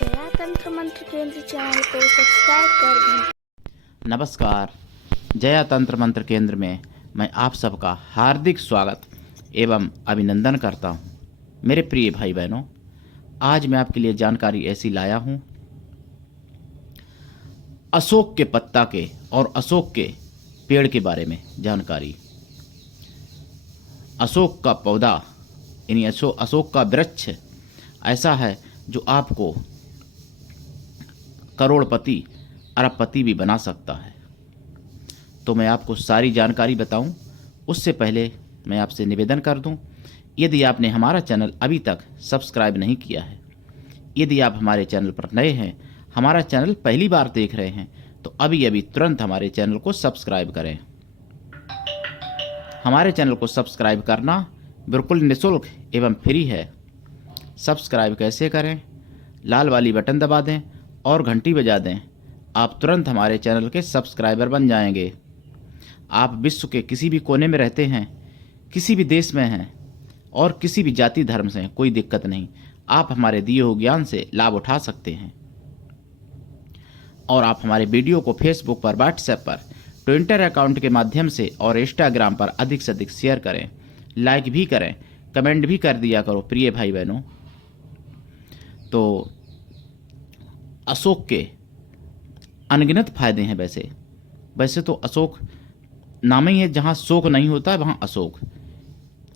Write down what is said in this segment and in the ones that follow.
जया तंत्र मंत्र केंद्र चैनल को सब्सक्राइब कर दें। नमस्कार, जया तंत्र मंत्र केंद्र में मैं आप सबका हार्दिक स्वागत एवं अभिनंदन करता हूं। मेरे प्रिय भाई बहनों, आज मैं आपके लिए जानकारी ऐसी लाया हूं, अशोक के पत्ता के और अशोक के पेड़ के बारे में जानकारी। अशोक का पौधा यानी अशोक का वृक्ष ऐसा है जो आपको करोड़पति अरबपति भी बना सकता है। तो मैं आपको सारी जानकारी बताऊं, उससे पहले मैं आपसे निवेदन कर दूं, यदि आपने हमारा चैनल अभी तक सब्सक्राइब नहीं किया है, यदि आप हमारे चैनल पर नए हैं, हमारा चैनल पहली बार देख रहे हैं, तो अभी अभी तुरंत हमारे चैनल को सब्सक्राइब करें। हमारे चैनल को सब्सक्राइब करना बिल्कुल निःशुल्क एवं फ्री है। सब्सक्राइब कैसे करें? लाल वाली बटन दबा दें और घंटी बजा दें। आप तुरंत हमारे चैनल के सब्सक्राइबर बन जाएंगे। आप विश्व के किसी भी कोने में रहते हैं, किसी भी देश में हैं और किसी भी जाति धर्म से हैं, कोई दिक्कत नहीं। आप हमारे दिए हुए ज्ञान से लाभ उठा सकते हैं। और आप हमारे वीडियो को फेसबुक पर, व्हाट्सएप पर, ट्विटर अकाउंट के माध्यम से और इंस्टाग्राम पर अधिक से अधिक शेयर करें, लाइक भी करें, कमेंट भी कर दिया करो प्रिय भाई बहनों। तो अशोक के अनगिनत फायदे हैं। वैसे तो अशोक नाम ही है, जहाँ शोक नहीं होता है वहाँ अशोक।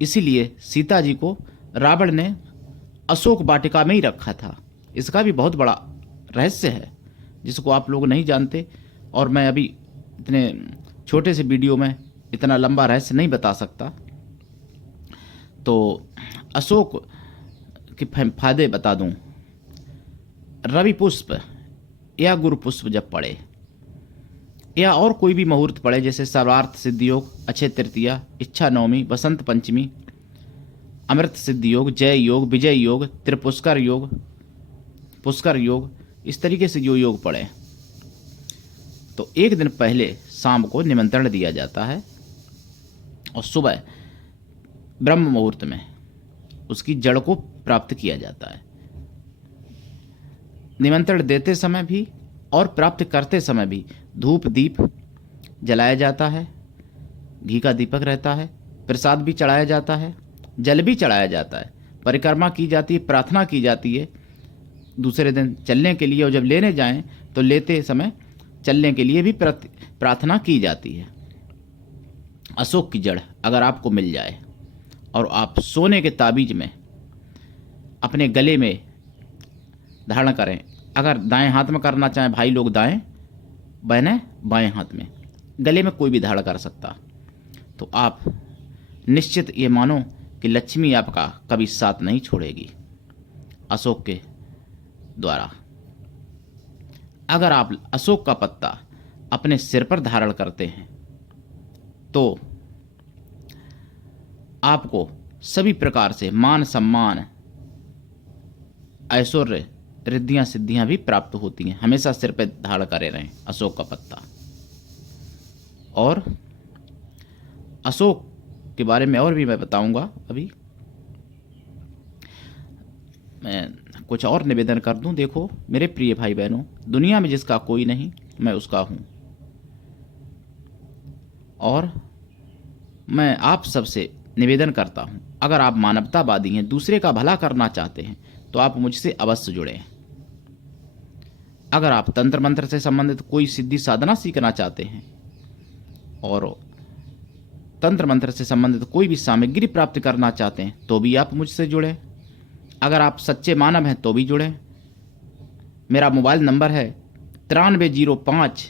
इसीलिए सीता जी को रावण ने अशोक वाटिका में ही रखा था। इसका भी बहुत बड़ा रहस्य है जिसको आप लोग नहीं जानते, और मैं अभी इतने छोटे से वीडियो में इतना लंबा रहस्य नहीं बता सकता। तो अशोक के फायदे बता दूं। रवि पुष्प या गुरु पुष्प जब पड़े, या और कोई भी मुहूर्त पड़े, जैसे सर्वार्थ सिद्धि योग, अक्षय तृतीया, इच्छा नवमी, बसंत पंचमी, अमृत सिद्धि योग, जय योग, विजय योग, त्रिपुष्कर योग, पुष्कर योग, इस तरीके से जो योग पड़े, तो एक दिन पहले शाम को निमंत्रण दिया जाता है और सुबह ब्रह्म मुहूर्त में उसकी जड़ को प्राप्त किया जाता है। निमंत्रण देते समय भी और प्राप्त करते समय भी धूप दीप जलाया जाता है, घी का दीपक रहता है, प्रसाद भी चढ़ाया जाता है, जल भी चढ़ाया जाता है, परिक्रमा की जाती है, प्रार्थना की जाती है दूसरे दिन चलने के लिए, और जब लेने जाएं तो लेते समय चलने के लिए भी प्रार्थना की जाती है। अशोक की जड़ अगर आपको मिल जाए और आप सोने के ताबीज में अपने गले में धारण करें, अगर दाएं हाथ में करना चाहें भाई लोग दाएं, बहनें बाएं हाथ में, गले में कोई भी धारण कर सकता, तो आप निश्चित ये मानो कि लक्ष्मी आपका कभी साथ नहीं छोड़ेगी अशोक के द्वारा। अगर आप अशोक का पत्ता अपने सिर पर धारण करते हैं तो आपको सभी प्रकार से मान सम्मान, ऐश्वर्य, रिद्धियां सिद्धियां भी प्राप्त होती हैं। हमेशा सिर पर धारण करे रहें अशोक का पत्ता। और अशोक के बारे में और भी मैं बताऊंगा। अभी मैं कुछ और निवेदन कर दूं। देखो मेरे प्रिय भाई बहनों, दुनिया में जिसका कोई नहीं, मैं उसका हूं। और मैं आप सबसे निवेदन करता हूं, अगर आप मानवतावादी हैं, दूसरे का भला करना चाहते हैं, तो आप मुझसे अवश्य जुड़ें। अगर आप तंत्र मंत्र से संबंधित कोई सिद्धि साधना सीखना चाहते हैं और तंत्र मंत्र से संबंधित कोई भी सामग्री प्राप्त करना चाहते हैं, तो भी आप मुझसे जुड़ें। अगर आप सच्चे मानव हैं तो भी जुड़ें। मेरा मोबाइल नंबर है 9305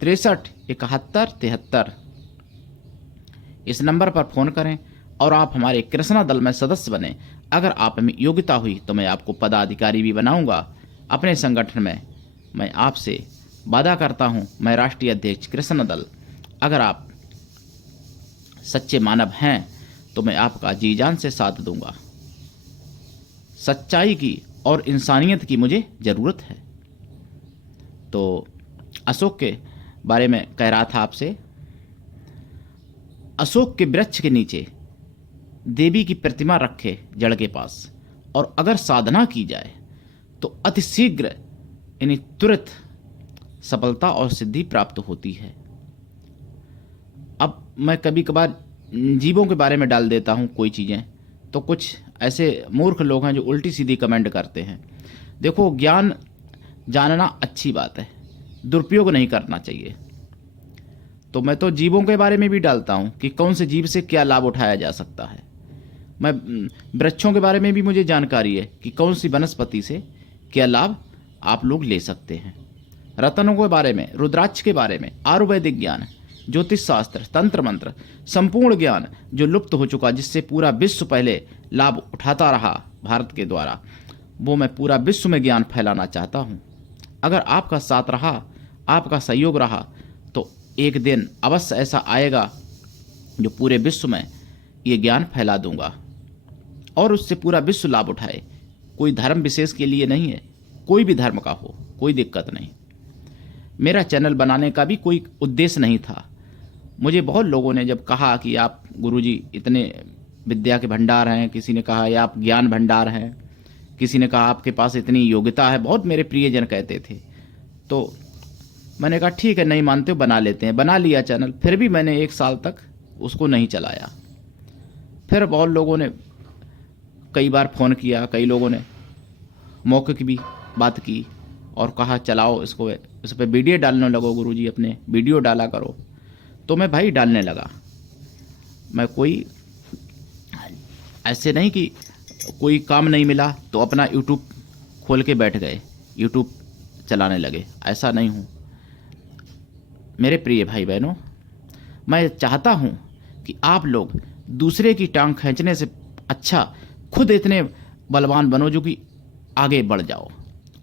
63 71 73। इस नंबर पर फोन करें और आप हमारे कृष्णा दल में सदस्य बने। अगर आप में योग्यता हुई तो मैं आपको पदाधिकारी भी बनाऊंगा अपने संगठन में। मैं आपसे वादा करता हूं, मैं राष्ट्रीय अध्यक्ष कृष्णा दल। अगर आप सच्चे मानव हैं तो मैं आपका जी जान से साथ दूंगा। सच्चाई की और इंसानियत की मुझे जरूरत है। तो अशोक के बारे में कह रहा था आपसे। अशोक के वृक्ष के नीचे देवी की प्रतिमा रखे जड़ के पास, और अगर साधना की जाए तो तो अतिशीघ्र यानी तुरंत सफलता और सिद्धि प्राप्त होती है। अब मैं कभी कभार जीवों के बारे में डाल देता हूँ कोई चीज़ें, तो कुछ ऐसे मूर्ख लोग हैं जो उल्टी सीधी कमेंट करते हैं। देखो, ज्ञान जानना अच्छी बात है, दुरुपयोग नहीं करना चाहिए। तो मैं तो जीवों के बारे में भी डालता हूँ कि कौन से जीव से क्या लाभ उठाया जा सकता है। मैं वृक्षों के बारे में भी मुझे जानकारी है कि कौन सी वनस्पति से क्या लाभ आप लोग ले सकते हैं। रत्नों के बारे में, रुद्राक्ष के बारे में, आयुर्वेदिक ज्ञान, ज्योतिष शास्त्र, तंत्र मंत्र, संपूर्ण ज्ञान जो लुप्त हो चुका, जिससे पूरा विश्व पहले लाभ उठाता रहा भारत के द्वारा, वो मैं पूरा विश्व में ज्ञान फैलाना चाहता हूँ। अगर आपका साथ रहा, आपका सहयोग रहा, तो एक दिन अवश्य ऐसा आएगा जो पूरे विश्व में ये ज्ञान फैला दूंगा और उससे पूरा विश्व लाभ उठाए। कोई धर्म विशेष के लिए नहीं है, कोई भी धर्म का हो, कोई दिक्कत नहीं। मेरा चैनल बनाने का भी कोई उद्देश्य नहीं था। मुझे बहुत लोगों ने जब कहा कि आप गुरुजी इतने विद्या के भंडार हैं, किसी ने कहा या आप ज्ञान भंडार हैं, किसी ने कहा आपके पास इतनी योग्यता है, बहुत मेरे प्रियजन कहते थे। तो मैंने कहा ठीक है, नहीं मानते हो बना लेते हैं। बना लिया चैनल। फिर भी मैंने 1 साल तक उसको नहीं चलाया। फिर बहुत लोगों ने कई बार फ़ोन किया, कई लोगों ने मौके की भी बात की और कहा चलाओ इसको, इस पर वीडियो डालने लगो गुरुजी, अपने वीडियो डाला करो। तो मैं भाई डालने लगा। मैं कोई ऐसे नहीं कि कोई काम नहीं मिला तो अपना यूट्यूब खोल के बैठ गए, यूट्यूब चलाने लगे, ऐसा नहीं हूँ। मेरे प्रिय भाई बहनों, मैं चाहता हूँ कि आप लोग दूसरे की टांग खींचने से अच्छा खुद इतने बलवान बनो जो कि आगे बढ़ जाओ।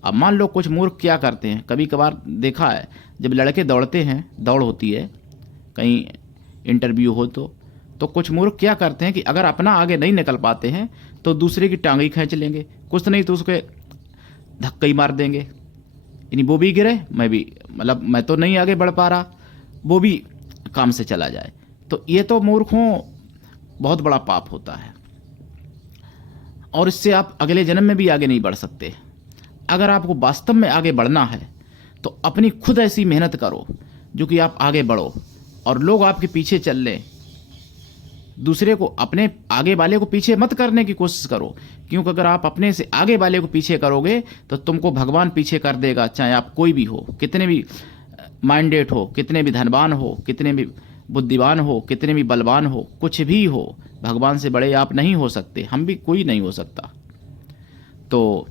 अब मान लो कुछ मूर्ख क्या करते हैं, कभी कभार देखा है जब लड़के दौड़ते हैं, दौड़ होती है कहीं इंटरव्यू हो तो कुछ मूर्ख क्या करते हैं कि अगर अपना आगे नहीं निकल पाते हैं तो दूसरे की टांग ही खींच लेंगे, कुछ नहीं तो उसके धक्का ही मार देंगे। यानी वो भी गिरे, मैं भी, मतलब मैं तो नहीं आगे बढ़ पा रहा, वो भी काम से चला जाए। तो ये तो मूर्खों बहुत बड़ा पाप होता है और इससे आप अगले जन्म में भी आगे नहीं बढ़ सकते। अगर आपको वास्तव में आगे बढ़ना है तो अपनी खुद ऐसी मेहनत करो जो कि आप आगे बढ़ो और लोग आपके पीछे चल लें। दूसरे को, अपने आगे वाले को पीछे मत करने की कोशिश करो, क्योंकि अगर आप अपने से आगे वाले को पीछे करोगे तो तुमको भगवान पीछे कर देगा। चाहे आप कोई भी हो, कितने भी माइंडेड हो, कितने भी धनवान हो, कितने भी बुद्धिमान हो, कितने भी बलवान हो, कुछ भी हो, भगवान से बड़े आप नहीं हो सकते। हम भी कोई नहीं हो सकता। तो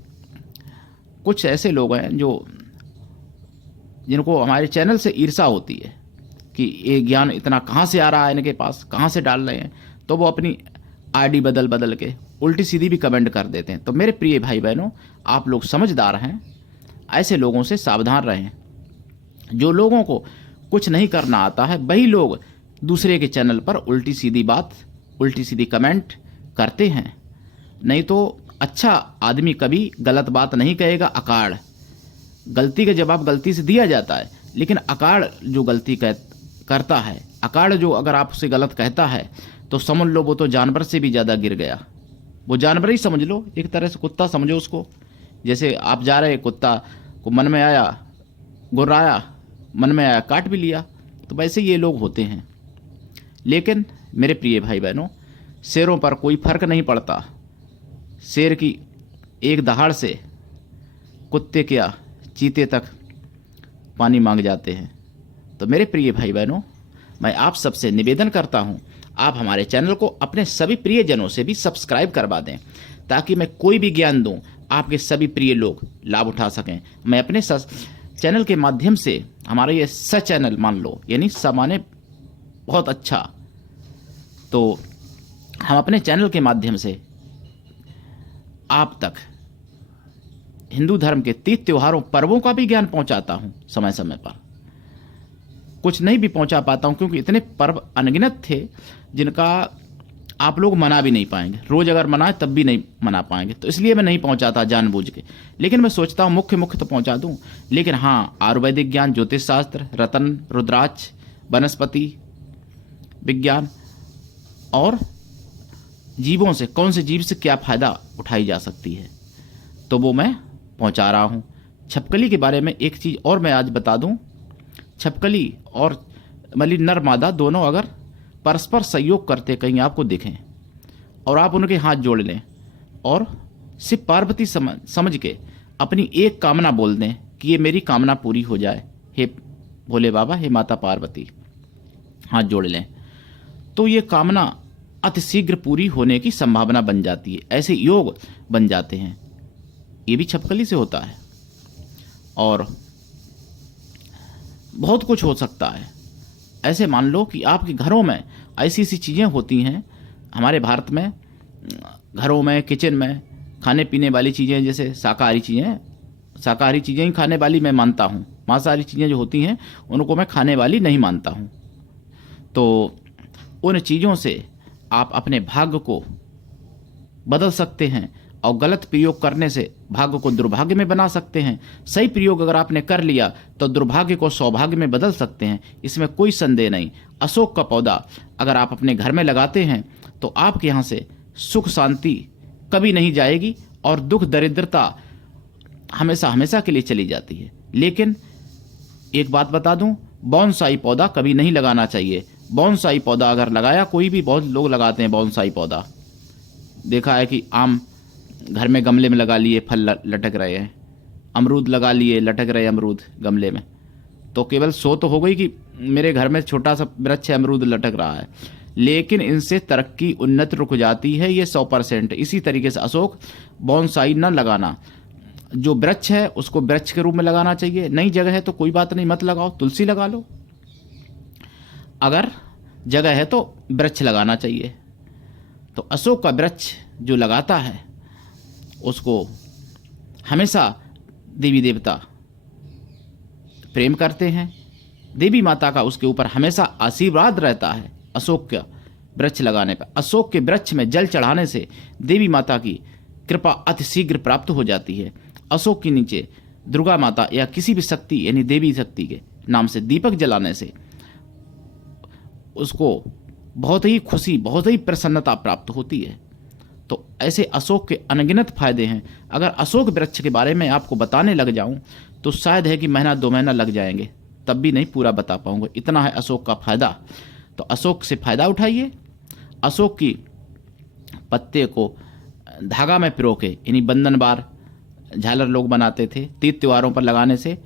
कुछ ऐसे लोग हैं जिनको हमारे चैनल से ईर्ष्या होती है कि ये ज्ञान इतना कहाँ से आ रहा है इनके पास, कहाँ से डाल रहे हैं, तो वो अपनी आईडी बदल के उल्टी सीधी भी कमेंट कर देते हैं। तो मेरे प्रिय भाई बहनों, आप लोग समझदार हैं, ऐसे लोगों से सावधान रहें। जो लोगों को कुछ नहीं करना आता है वही लोग दूसरे के चैनल पर उल्टी सीधी बात, उल्टी सीधी कमेंट करते हैं। नहीं तो अच्छा आदमी कभी गलत बात नहीं कहेगा। अकाड़, गलती का जवाब गलती से दिया जाता है, लेकिन अकाड़ जो गलती करता है, अकाड़ जो अगर आप उसे गलत कहता है तो समझ लो वो तो जानवर से भी ज़्यादा गिर गया। वो जानवर ही समझ लो, एक तरह से कुत्ता समझो उसको। जैसे आप जा रहे, कुत्ता को मन में आया, गुर्राया, मन में आया, काट भी लिया। तो वैसे ये लोग होते हैं। लेकिन मेरे प्रिय भाई बहनों, शेरों पर कोई फर्क नहीं पड़ता। शेर की एक दहाड़ से कुत्ते क्या चीते तक पानी मांग जाते हैं। तो मेरे प्रिय भाई बहनों, मैं आप सबसे निवेदन करता हूं, आप हमारे चैनल को अपने सभी प्रियजनों से भी सब्सक्राइब करवा दें, ताकि मैं कोई भी ज्ञान दूं आपके सभी प्रिय लोग लाभ उठा सकें। मैं अपने चैनल के माध्यम से, हमारा ये चैनल मान लो, यानी माने बहुत अच्छा, तो हम अपने चैनल के माध्यम से आप तक हिंदू धर्म के तीज त्योहारों, पर्वों का भी ज्ञान पहुंचाता हूं समय समय पर। कुछ नहीं भी पहुंचा पाता हूं क्योंकि इतने पर्व अनगिनत थे जिनका आप लोग मना भी नहीं पाएंगे। रोज अगर मनाए तब भी नहीं मना पाएंगे, तो इसलिए मैं नहीं पहुंचाता जानबूझ के। लेकिन मैं सोचता हूं मुख्य तो पहुंचा दूं। लेकिन हाँ, आयुर्वेदिक ज्ञान, ज्योतिष शास्त्र, रतन, रुद्राक्ष, वनस्पति विज्ञान और जीवों से, कौन से जीव से क्या फायदा उठाई जा सकती है, तो वो मैं पहुंचा रहा हूं। छपकली के बारे में एक चीज़ और मैं आज बता दूं, छपकली और नर मादा दोनों अगर परस्पर सहयोग करते कहीं आपको दिखें और आप उनके हाथ जोड़ लें और सिर्फ पार्वती समझ के अपनी एक कामना बोल दें कि ये मेरी कामना पूरी हो जाए, हे भोले बाबा, हे माता पार्वती, हाथ जोड़ लें, तो ये कामना अतिशीघ्र पूरी होने की संभावना बन जाती है। ऐसे योग बन जाते हैं। ये भी छपकली से होता है और बहुत कुछ हो सकता है। ऐसे मान लो कि आपके घरों में ऐसी ऐसी चीज़ें होती हैं, हमारे भारत में घरों में, किचन में खाने पीने वाली चीज़ें, जैसे शाकाहारी चीज़ें ही खाने वाली मैं मानता हूँ। मांसाहारी चीज़ें जो होती हैं उनको मैं खाने वाली नहीं मानता हूँ। तो उन चीज़ों से आप अपने भाग्य को बदल सकते हैं और गलत प्रयोग करने से भाग्य को दुर्भाग्य में बना सकते हैं। सही प्रयोग अगर आपने कर लिया तो दुर्भाग्य को सौभाग्य में बदल सकते हैं, इसमें कोई संदेह नहीं। अशोक का पौधा अगर आप अपने घर में लगाते हैं तो आपके यहाँ से सुख शांति कभी नहीं जाएगी और दुख दरिद्रता हमेशा हमेशा के लिए चली जाती है। लेकिन एक बात बता दूं, बोनसाई पौधा कभी नहीं लगाना चाहिए। बोनसाई पौधा अगर लगाया, कोई भी, बहुत लोग लगाते हैं बोनसाई पौधा, देखा है कि आम घर में गमले में लगा लिए, फल लटक रहे हैं, अमरूद लगा लिए, लटक रहे अमरूद गमले में, तो केवल सो तो हो गई कि मेरे घर में छोटा सा वृक्ष है, अमरूद लटक रहा है, लेकिन इनसे तरक्की उन्नति रुक जाती है, ये 100%। इसी तरीके से अशोक बोनसाई न लगाना, जो वृक्ष है उसको वृक्ष के रूप में लगाना चाहिए। नई जगह है तो कोई बात नहीं, मत लगाओ, तुलसी लगा लो। अगर जगह है तो वृक्ष लगाना चाहिए। तो अशोक का वृक्ष जो लगाता है उसको हमेशा देवी देवता प्रेम करते हैं, देवी माता का उसके ऊपर हमेशा आशीर्वाद रहता है। अशोक का वृक्ष लगाने पर, अशोक के वृक्ष में जल चढ़ाने से देवी माता की कृपा अतिशीघ्र प्राप्त हो जाती है। अशोक के नीचे दुर्गा माता या किसी भी शक्ति यानी देवी शक्ति के नाम से दीपक जलाने से उसको बहुत ही खुशी, बहुत ही प्रसन्नता प्राप्त होती है। तो ऐसे अशोक के अनगिनत फायदे हैं। अगर अशोक वृक्ष के बारे में आपको बताने लग जाऊं तो शायद है कि महीना 2 महीना लग जाएंगे, तब भी नहीं पूरा बता पाऊंगा, इतना है अशोक का फायदा। तो अशोक से फायदा उठाइए। अशोक की पत्ते को धागा में पिरो के, यानी बंधन बार झालर लोग बनाते थे, तीज त्योहारों पर लगाने से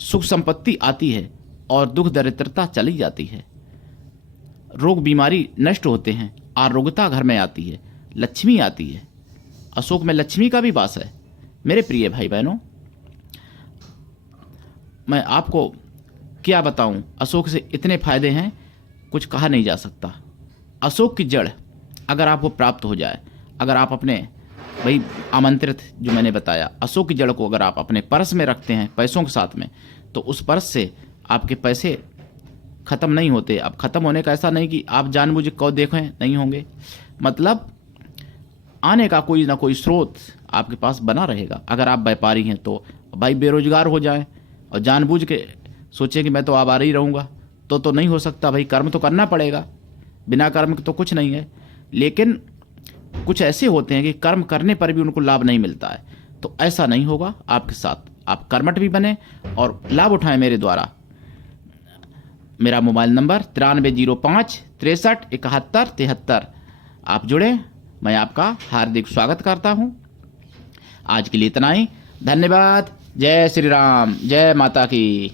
सुख संपत्ति आती है और दुख दरिद्रता चली जाती है, रोग बीमारी नष्ट होते हैं, आरोग्यता घर में आती है, लक्ष्मी आती है। अशोक में लक्ष्मी का भी वास है। मेरे प्रिय भाई बहनों, मैं आपको क्या बताऊं, अशोक से इतने फायदे हैं कुछ कहा नहीं जा सकता। अशोक की जड़ अगर आपको प्राप्त हो जाए, अगर आप अपने भाई आमंत्रित जो मैंने बताया, अशोक की जड़ को अगर आप अपने पर्स में रखते हैं पैसों के साथ में, तो उस पर्स से आपके पैसे ख़त्म नहीं होते। अब ख़त्म होने का ऐसा नहीं कि आप जानबूझ के देखें, नहीं होंगे, मतलब आने का कोई ना कोई स्रोत आपके पास बना रहेगा। अगर आप व्यापारी हैं तो भाई बेरोजगार हो जाएं और जानबूझ के सोचें कि मैं तो आवारा ही रहूँगा, तो नहीं हो सकता भाई, कर्म तो करना पड़ेगा, बिना कर्म के तो कुछ नहीं है। लेकिन कुछ ऐसे होते हैं कि कर्म करने पर भी उनको लाभ नहीं मिलता है, तो ऐसा नहीं होगा आपके साथ। आप कर्मठ भी बने और लाभ उठाएं मेरे द्वारा। मेरा मोबाइल नंबर 9305 63 71 73। आप जुड़े, मैं आपका हार्दिक स्वागत करता हूं। आज के लिए इतना ही, धन्यवाद। जय श्री राम, जय माता की।